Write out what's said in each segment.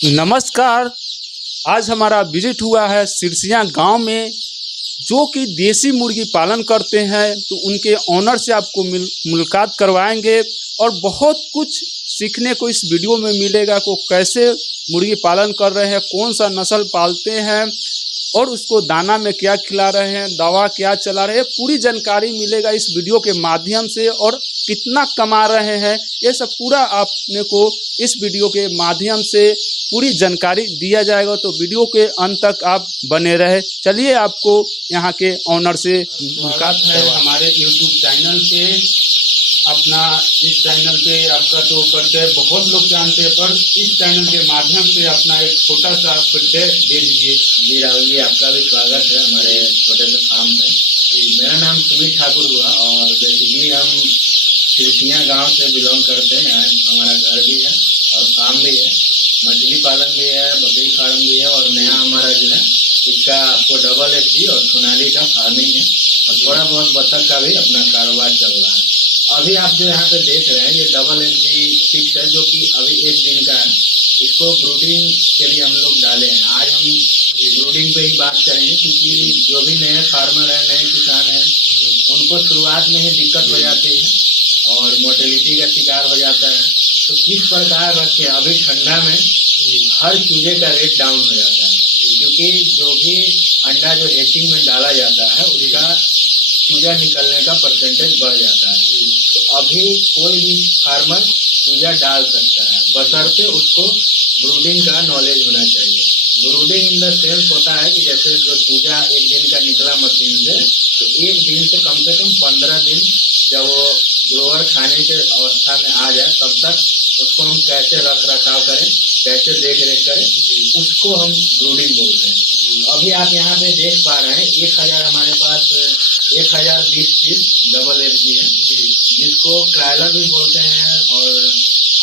नमस्कार। आज हमारा विजिट हुआ है सिरसिया गांव में, जो कि देसी मुर्गी पालन करते हैं। तो उनके ओनर से आपको मुलाकात करवाएंगे और बहुत कुछ सीखने को इस वीडियो में मिलेगा को कैसे मुर्गी पालन कर रहे हैं, कौन सा नस्ल पालते हैं और उसको दाना में क्या खिला रहे हैं, दवा क्या चला रहे हैं, पूरी जानकारी मिलेगा इस वीडियो के माध्यम से। और कितना कमा रहे हैं ये सब पूरा आपने को इस वीडियो के माध्यम से पूरी जानकारी दिया जाएगा। तो वीडियो के अंत तक आप बने रहे। चलिए आपको यहाँ के ऑनर से मुलाकात है हमारे यूट्यूब चैनल पे। अपना इस चैनल पे आपका तो परिचय बहुत लोग जानते हैं, पर इस चैनल के माध्यम से अपना एक छोटा सा परिचय दे दीजिए। जी राहुल जी, आपका भी स्वागत है हमारे छोटे से फार्म पे। मेरा नाम सुमित ठाकुर हुआ और बेसिकली हम सिरसिया गांव से बिलोंग करते हैं। यहाँ हमारा घर भी है और फार्म भी है, मछली पालन भी है, बकरी फार्म भी है और नया हमारा जो है इसका आपको डबल एफजी और सोनाली का फार्मिंग है और थोड़ा बहुत बतख का भी अपना कारोबार चल रहा है। अभी आप जो यहाँ पे देख रहे हैं ये डबल एफजी फिक्स है, जो कि अभी 1 दिन का है। इसको ब्रूडिंग के लिए हम लोग डाले हैं। आज हम ब्रूडिंग पे ही बात करेंगे, क्योंकि जो भी नए फार्मर हैं, नए किसान हैं, उनको शुरुआत में ही दिक्कत हो जाती है और मोर्टेलिटी का शिकार हो जाता है। तो किस प्रकार रखे, अभी ठंडा में हर चूजे का रेट डाउन हो जाता है, क्योंकि जो भी अंडा जो हेचिंग में डाला जाता है उसका चूजा निकलने का परसेंटेज बढ़ जाता है। तो अभी कोई भी फार्मर चूजा डाल सकता है, बशर्ते उसको ब्रूडिंग का नॉलेज होना चाहिए। ब्रूडिंग इन द सेंस होता है कि जैसे जो चूजा 1 दिन का निकला मशीन से, तो 1 दिन से कम 15 दिन जब वो ग्रोअर खाने के अवस्था में आ जाए, तब तक उसको हम कैसे रख रखाव करें, कैसे देख रेख करें, उसको हम ब्रूडिंग बोलते हैं। अभी आप यहाँ पे देख पा रहे हैं 1000 हमारे पास 1020 पीस डबल एफजी है, जिसको क्रायलर भी बोलते हैं और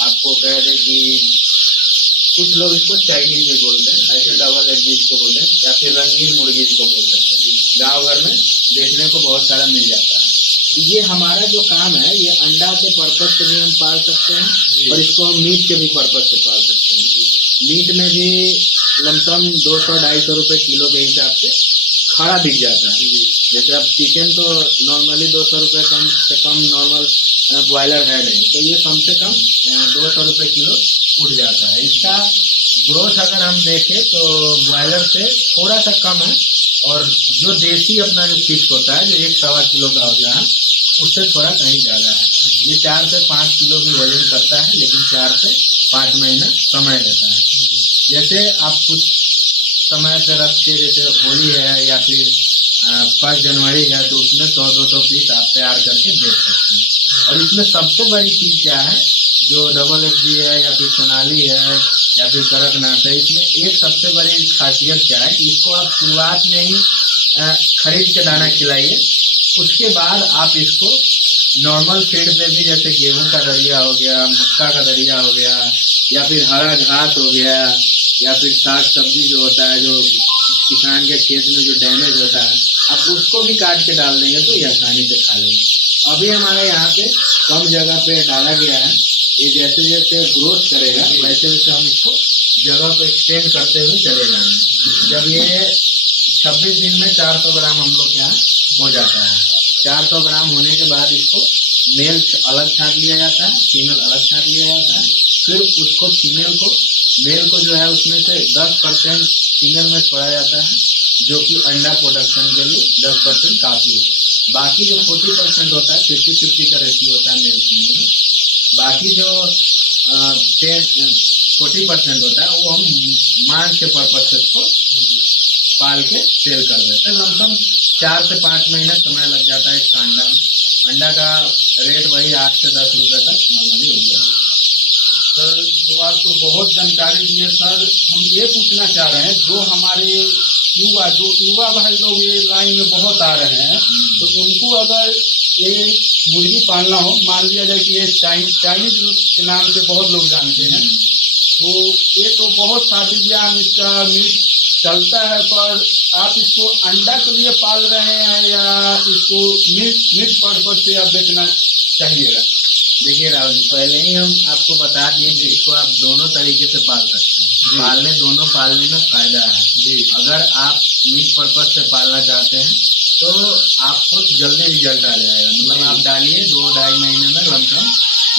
आपको कह दें कि कुछ लोग इसको चाइनीज भी बोलते हैं। ऐसे डबल एफजी इसको बोलते हैं, या फिर रंगीन मुर्गी इसको बोल सकते हैं। गाँव घर में देखने को बहुत सारा मिल जाता है। ये हमारा जो काम है, ये अंडा के पर्पज से भी हम पाल सकते हैं और इसको हम मीट के भी पर्पज से पाल सकते हैं। मीट में भी लमसम 200-250 रुपये किलो के हिसाब से खड़ा बिक जाता है। जैसे अब चिकन तो नॉर्मली 200 रुपये कम से कम नॉर्मल ब्रॉयलर है नहीं, तो ये कम से कम 200 रुपये किलो उठ जाता है। इसका ग्रोथ अगर हम देखें तो ब्रॉयलर से थोड़ा सा कम है, और जो देसी अपना जो फिक्स होता है, जो 1-1.25 किलो का होता है, उससे थोड़ा कहीं ज़्यादा है। ये 4 से 5 किलो भी वजन करता है, लेकिन 4 से 5 महीना समय लेता है। जैसे आप कुछ समय से रख के, जैसे होली है या फिर 1 जनवरी है, तो उसमें 100-200 पीस आप तैयार करके बेच सकते हैं। और इसमें सबसे बड़ी चीज़ क्या है, जो डबल एफजी है या फिर सोनाली है या फिर कड़कनाथ है, इसमें एक सबसे बड़ी खासियत क्या है कि इसको आप शुरुआत में ही खरीद के दाना खिलाइए। उसके बाद आप इसको नॉर्मल फीड पे भी, जैसे गेहूं का दरिया हो गया, मक्का का दरिया हो गया, या फिर हरा घास हो गया, या फिर साग सब्जी जो होता है, जो किसान के खेत में जो डैमेज होता है, आप उसको भी काट के डाल देंगे तो ये आसानी से खा लेंगे। अभी हमारे यहाँ पे कम जगह पे डाला गया है। ये जैसे जैसे ग्रोथ करेगा वैसे वैसे हम इसको जगह को एक्सटेंड करते हुए चले जाएंगे। जब ये 26 दिन में 400 ग्राम हम लोग यहाँ हो जाता है। 400 ग्राम होने के बाद इसको मेल अलग छांट लिया जाता है, फीमेल अलग छांट लिया जाता है। फिर उसको मेल को जो है उसमें से 10% फीमेल में छोड़ा जाता है, जो कि अंडा प्रोडक्शन के लिए 10% काफ़ी है। बाकी जो 40% होता है, 50-50 का रेशियो होता है मेल फीमेल में। बाकी जो 40% होता है वो हम मांस के पर्पज से उसको पाल के सेल कर देते हैं। लमसम 4 से 5 महीना समय लग जाता है इसका अंडा में। अंडा का रेट वही 8 से 10 रुपये तक नॉर्मली हो गया। सर तो आपको बहुत जानकारी दी है। सर हम ये पूछना चाह रहे हैं, जो हमारे युवा भाई लोग ये लाइन में बहुत आ रहे हैं, तो उनको अगर ये मुर्गी पालना हो, मान लिया जाए कि ये चाइनीज के नाम से बहुत लोग जानते हैं, तो ये तो बहुत शादी ब्याह में इसका मीट चलता है, पर आप इसको अंडा के लिए पाल रहे हैं या इसको मीट पर्पज से आप बेचना चाहिएगा? देखिए राहुल जी, पहले ही हम आपको बता दिए कि इसको आप दोनों तरीके से पाल सकते हैं। दोनों पालने में फायदा है जी। अगर आप मीट पर्पज से पालना चाहते हैं तो आपको जल्दी रिजल्ट आ जाएगा। मतलब आप डालिए 2-2.5 महीने में लमसम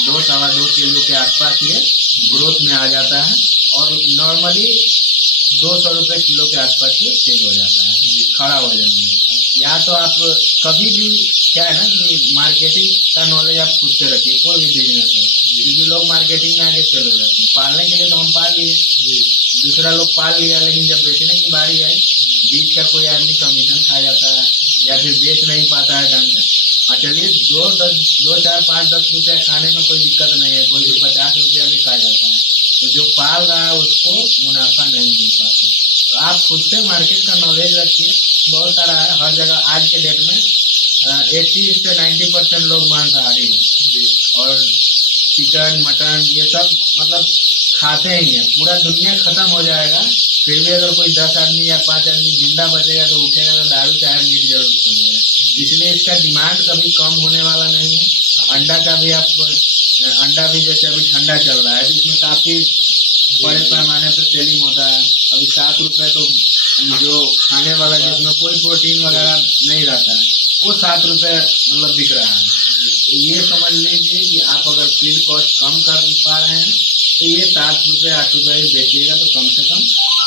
2-2.25 किलो के आसपास ये ग्रोथ में आ जाता है और नॉर्मली 200 रुपये किलो के आसपास ये सेल हो जाता है खड़ा वजन में। या तो आप कभी भी क्या है ना कि मार्केटिंग का नॉलेज आप खुद से रखिए, कोई भी बिजनेस हो, क्योंकि लोग मार्केटिंग में आके सेल हो जाते हैं। पालने के लिए तो हम पाल लिए, दूसरा लोग पाल लिया, लेकिन जब बेचने की बारी आई बीच का कोई आदमी कमीशन खा जाता है या फिर बेच नहीं पाता है ढंग से। हाँ चलिए 2, 4, 5, 10 रुपया खाने में कोई दिक्कत नहीं है, कोई जो 50 रुपया भी खा जाता है, तो जो पाल रहा है उसको मुनाफा नहीं मिल पाता। तो आप खुद से मार्केट का नॉलेज रखिए, बहुत सारा है हर जगह। आज के डेट में 80 से 90% लोग मांसाहारी हो और चिकन मटन ये सब मतलब खाते ही हैं। पूरा दुनिया खत्म हो जाएगा, फिर भी अगर कोई 10 आदमी या 5 आदमी जिंदा बचेगा तो उठेगा तो दारू चाहे मीट जरूर खोजेगा। इसलिए इसका डिमांड कभी कम होने वाला नहीं है। अंडा का भी अंडा भी जैसे अभी ठंडा चल रहा है तो इसमें काफी बड़े पैमाने पर सेलिंग होता है। अभी 7 रुपये तो जो खाने वाला जिसमें कोई प्रोटीन वगैरह नहीं रहता है वो 7 रुपये मतलब बिक रहा है। तो ये समझ लीजिए कि आप अगर फीड कॉस्ट कम कर पा रहे हैं तो ये 7 रुपये 8 रुपये ही बेचिएगा तो कम से कम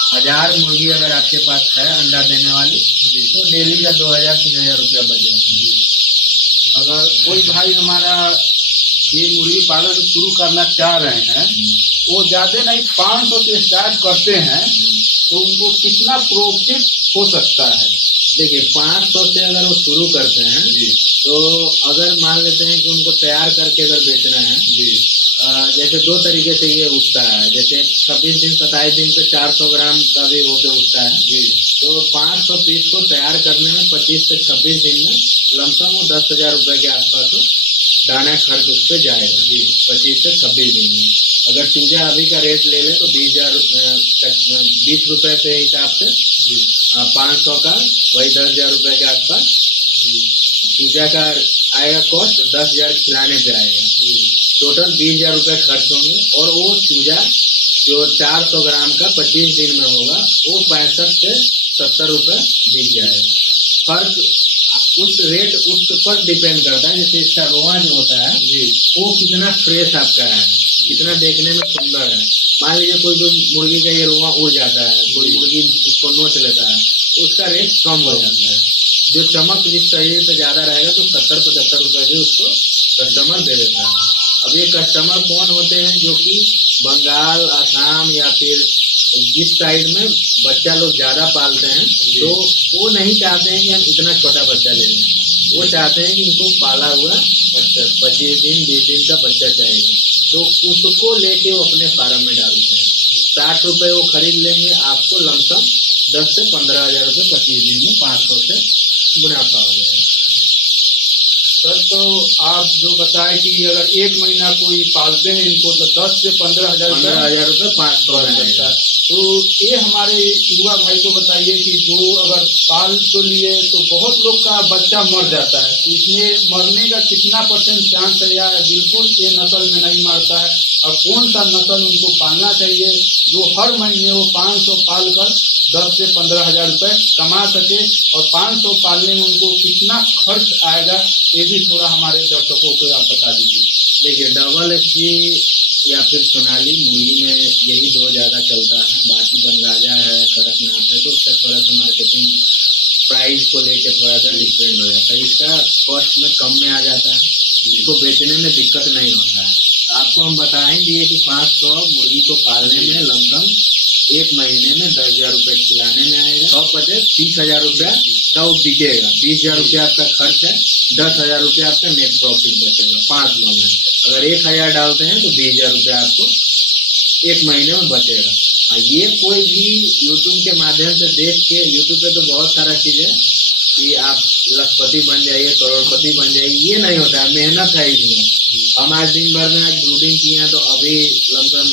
1000 मुर्गी अगर आपके पास है अंडा देने वाली तो डेली का 2000-3000 रुपया बच जाता है। अगर कोई भाई हमारा ये मुर्गी पालन शुरू करना चाह रहे हैं, वो ज्यादा नहीं 500 से स्टार्ट करते हैं तो उनको कितना प्रॉफिट हो सकता है? देखिए 500 से अगर वो शुरू करते हैं तो अगर मान लेते हैं कि उनको तैयार करके अगर बेचना है जैसे 2 तरीके से ये उठता है। जैसे 26 दिन 27 दिन पे 400 ग्राम का भी होके उठता है तो 500 पीस को तैयार करने में 25 से 26 दिन में लमसम वो 10,000 रुपये के आसपास हो दाना खर्च उस पर जाएगा 25 से 26 दिन में। अगर चूजा अभी का रेट ले ले तो 20 रुपये के हिसाब से 500 का वही 10,000 रुपये के आसपास चूजा का आएगा कॉस्ट। 10,000 खिलाने पे आएगा, टोटल 20,000 रुपये खर्च होंगे और वो चूजा जो 400 ग्राम का 25 दिन में होगा वो 65 से 70 रुपये बिक जाएगा। फर्क उस रेट उस पर डिपेंड करता है। जैसे इसका रोआ जो होता है वो कितना फ्रेश आपका है, कितना देखने में सुंदर है। मान लीजिए कोई भी मुर्गी का ये रोआ उड़ जाता है, कोई मुर्गी उसको नोच लेता है तो उसका रेट कम हो जाता है। जो चमक जिस शरीर पे ज्यादा रहेगा तो 70-75 रुपये भी उसको कस्टमर दे देता है। अब ये कस्टमर कौन होते हैं? जो कि बंगाल, आसाम या फिर जिस साइड में बच्चा लोग ज्यादा पालते हैं तो वो नहीं चाहते हैं कि हम इतना छोटा बच्चा ले लें, वो चाहते हैं कि इनको पाला हुआ बच्चा 25 दिन 20 दिन का बच्चा चाहिए, तो उसको लेके वो अपने फार्म में डालते हैं। 60 रुपये वो खरीद लेंगे, आपको लमसम 10 से 15,000 रुपये 25 दिन में 500 से मुनाफा हो जाएगा। सर तो आप जो बताए कि अगर 1 महीना कोई पालते हैं इनको तो 10 से 15,000 रुपये 500 सकता है। तो ये हमारे युवा भाई को बताइए कि जो अगर पाल तो लिए तो बहुत लोग का बच्चा मर जाता है, तो इसमें मरने का कितना % चांस है या बिल्कुल ये नस्ल में नहीं मरता है? और कौन सा नस्ल उनको पालना चाहिए जो हर महीने वो 500 पाल कर 10 से 15,000 रुपये कमा सके? और 500 पालने में उनको कितना खर्च आएगा ये भी थोड़ा हमारे दर्शकों को आप बता दीजिए। देखिए डबल एक्सपी या फिर सोनाली मुर्गी में यही 2 ज़्यादा चलता है। बाकी बनराजा है, कड़कनाथ है तो उसका थोड़ा सा मार्केटिंग प्राइस को लेके थोड़ा सा डिफरेंट हो जाता है। इसका कॉस्ट में कम में आ जाता है, इसको बेचने में दिक्कत नहीं होता है। आपको हम बता ही दिए कि 500 मुर्गी को पालने में लमसम 1 महीने में 10,000 रुपये खिलाने में आएगा। 100 30,000 रुपया का वो बिकेगा। 20,000 रुपया आपका खर्च है, 10,000 रुपया आपका नेट प्रॉफिट बचेगा 500 में। अगर 1,000 डालते हैं तो 20,000 रुपया आपको 1 महीने में बचेगा। ये कोई भी यूट्यूब के माध्यम से देख के, यूट्यूब पे तो बहुत सारा चीज़ है कि आप लखपति बन जाइए, करोड़पति बन जाइए, ये नहीं होता है। मेहनत है इसमें। हम आज दिन भर में आज ब्रूडिंग किए हैं तो अभी लमसम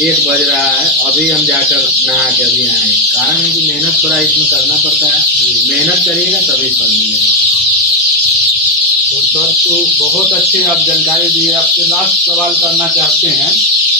1 बज रहा है, अभी हम जाकर नहा के अभी आए। कारण है कि मेहनत थोड़ा इसमें करना पड़ता है। मेहनत करिएगा तभी फल मिलेगा। तो सर तो बहुत अच्छे आप जानकारी दिए। आपसे लास्ट सवाल करना चाहते हैं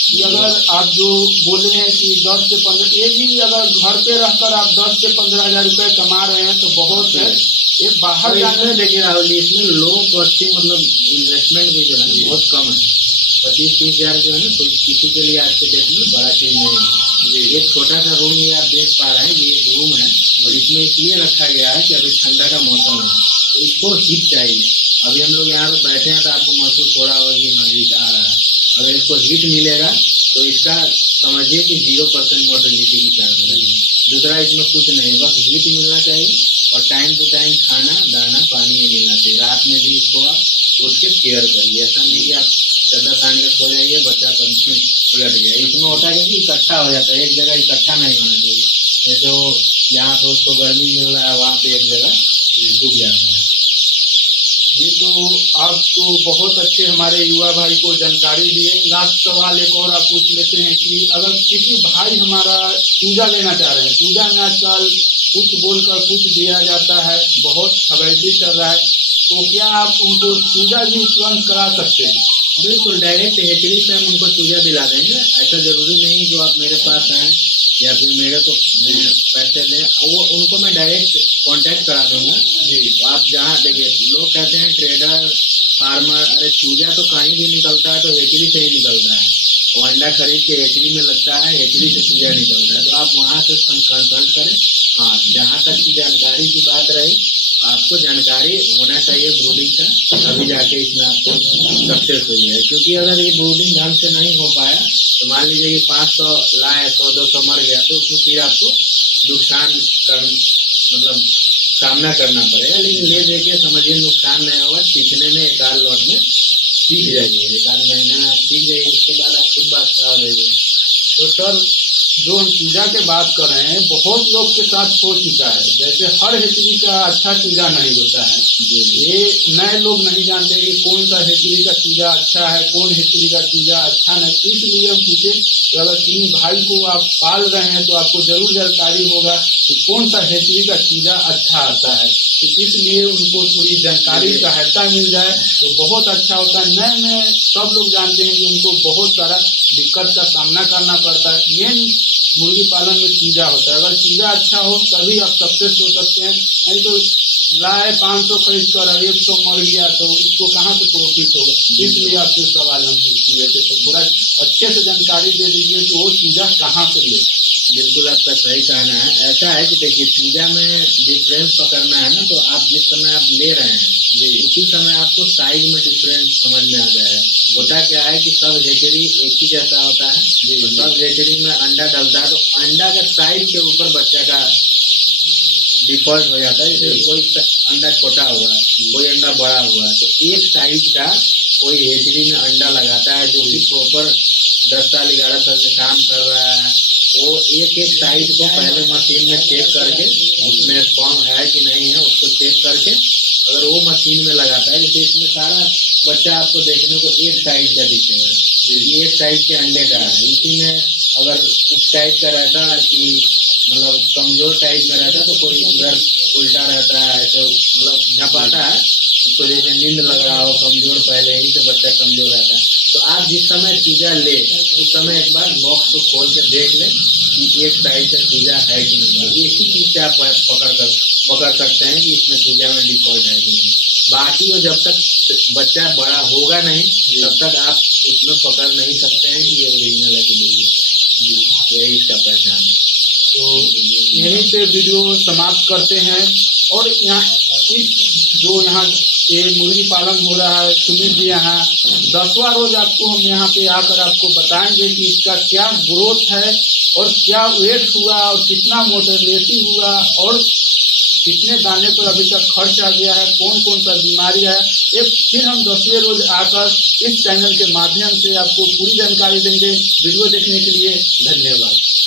कि अगर आप जो बोले हैं कि 10 से 15, ये भी अगर घर पे रहकर आप 10 से 15 हज़ार रुपये कमा रहे हैं तो बहुत है। ये बाहर तो जाने इसमें देखिए राहुल जी, इसमें लो कॉस्टिंग मतलब इन्वेस्टमेंट भी जो है बहुत कम है। 25-30 हज़ार जो है ना, कोई किसी के लिए आज के डेट में बड़ा चीज नहीं है। एक छोटा सा रूम ये आप देख पा रहे हैं, ये एक रूम है और इसमें इसलिए रखा गया है कि अभी ठंडा का मौसम है तो इसको हीट चाहिए। अभी हम लोग यहाँ पे बैठे हैं तो आपको महसूस हो रहा होगा कि हाँ हीट आ रहा है। अगर इसको हीट मिलेगा तो इसका समझिए कि 0% मोर्टेलिटी की चांस रहेगी। दूसरा इसमें कुछ नहीं है, बस हीट मिलना चाहिए और टाइम टू टाइम खाना दाना पानी में मिलना चाहिए। रात में भी इसको आप उठ के केयर करिए, ऐसा नहीं कि आप चद्दर तान के सो जाइए बच्चा कभी उलट गया। इसमें होता है कि इकट्ठा हो जाता है, एक जगह इकट्ठा नहीं होना चाहिए। जैसे जहाँ पे उसको गर्मी मिल रहा है वहाँ पे एक जगह डूब जाता है। ये तो आप तो बहुत अच्छे हमारे युवा भाई को जानकारी दिए। लास्ट सवाल एक और आप पूछ लेते हैं कि अगर किसी भाई हमारा चूजा लेना चाह रहे हैं, चूजा में आजकल कुछ बोलकर कुछ दिया जाता है, बहुत हवैदी चल रहा है, तो क्या आप उनको चूजा भी उपलब्ध करा सकते हैं? बिल्कुल, डायरेक्ट हेचरी से हम उनको चूजा दिला देंगे। ऐसा जरूरी नहीं जो आप मेरे पास आएँ या फिर मेरे को पैसे दें, वो उनको मैं डायरेक्ट कांटेक्ट करा दूंगा जी। तो आप जहाँ देखिए, लोग कहते हैं ट्रेडर फार्मर, अरे चूजा तो कहीं भी निकलता है तो हेचरी से ही निकलता है। वो अंडा खरीद के हेचरी में लगता है, हेचरी से चूजा निकलता है। तो आप वहाँ से कंसल्ट करें। हाँ, जहाँ तक की जानकारी की बात रही, आपको जानकारी होना चाहिए ब्रूडिंग का, तभी जाके इसमें आपको सक्सेस हुई है। क्योंकि अगर ये ब्रूडिंग ढंग से नहीं हो पाया तो मान लीजिए कि 500 लाए, 100-200 मर गया तो उसमें फिर आपको नुकसान मतलब सामना करना पड़ेगा। लेकिन ले देके समझिए नुकसान नहीं होगा, सीखने में एक आध लॉट में सीख जाइए, एक आध महीने में आप सीख जाइए, उसके बाद आप खुद बात करा देंगे। तो सर, जो हम चूजा के बात कर रहे हैं, बहुत लोग के साथ हो चुका है, जैसे हर हेचरी का अच्छा चूजा नहीं होता है। ये नए लोग नहीं जानते कि कौन सा हेचरी का चूजा अच्छा है, कौन हेचरी का चूजा अच्छा नहीं। इसलिए हम पूछे कि अगर किसी भाई को आप पाल रहे हैं तो आपको जरूर जानकारी होगा कि कौन सा हेचरी का चूजा अच्छा आता है, तो इसलिए उनको थोड़ी जानकारी सहायता मिल जाए तो बहुत अच्छा होता है। नए नए सब लोग जानते हैं कि उनको बहुत सारा दिक्कत का सामना करना पड़ता है। मेन मुर्गी पालन में चूजा होता है, अगर चूजा अच्छा हो तभी आप सक्सेस हो सकते हैं। नहीं तो लाए 500 खरीद कर 100 मर गया तो उसको कहाँ से प्रॉफिट होगा। इसलिए आपसे सवाल हम पूछे थे, तो थोड़ा अच्छे से जानकारी दे दीजिए कि वो चूजा कहाँ से ले। बिल्कुल आपका सही कहना है। ऐसा है कि देखिए, चूजा में डिफरेंस पकड़ना है ना, तो आप जिस समय आप ले रहे हैं उसी समय आपको साइज में डिफरेंस समझ में आ जाए। होता क्या है कि सब हेचरी एक ही जैसा होता है, तो सब हेचरी में अंडा डलता है तो अंडा का साइज के ऊपर बच्चा का डिफॉल्ट हो जाता है। जैसे कोई अंडा छोटा हुआ है, कोई अंडा बड़ा हुआ है, तो एक साइज का कोई हेचरी में अंडा लगाता है जो कि प्रॉपर 10 साल 11 साल से काम कर रहा है। वो एक एक साइज को पहले मशीन में चेक करके उसमें स्पर्म है कि नहीं है उसको चेक करके अगर वो मशीन में लगाता है, जैसे इसमें सारा बच्चा आपको देखने को एक साइज का दिखेगा, ये एक साइज के अंडे का है। इसी में अगर उस टाइप का रहता है कि मतलब कमजोर टाइप में रहता है तो कोई उधर उल्टा रहता है, ऐसे मतलब झपाटा है, उसको जैसे नींद लग रहा हो, कमजोर पहले ही से बच्चा कमजोर रहता है। तो आप जिस समय चूजा ले उस समय एक बार बॉक्स को खोल के देख ले कि एक साइज का चूजा है कि नहीं। एक ही चीज से आप पकड़ सकते हैं कि इसमें चूजा में डिफॉल्ट है कि नहीं। बाकी वो जब तक बच्चा बड़ा होगा नहीं तब तक आप उसमें पकड़ नहीं सकते हैं कि ये ओरिजिनल है कि डुप्लीकेट है। यही इसका पहचान है। तो यहीं पे वीडियो समाप्त करते हैं। और यहाँ जो यहाँ ये मुर्गी पालन हो रहा है सुमित जी यहाँ 10वां रोज आपको हम यहाँ पे आकर आपको बताएंगे कि इसका क्या ग्रोथ है और क्या वेट हुआ और कितना मोर्टेलिटी हुआ और कितने दाने पर अभी तक खर्च आ गया है, कौन कौन सा बीमारी है। एक फिर हम 10वें रोज आकर इस चैनल के माध्यम से आपको पूरी जानकारी देंगे। वीडियो देखने के लिए धन्यवाद।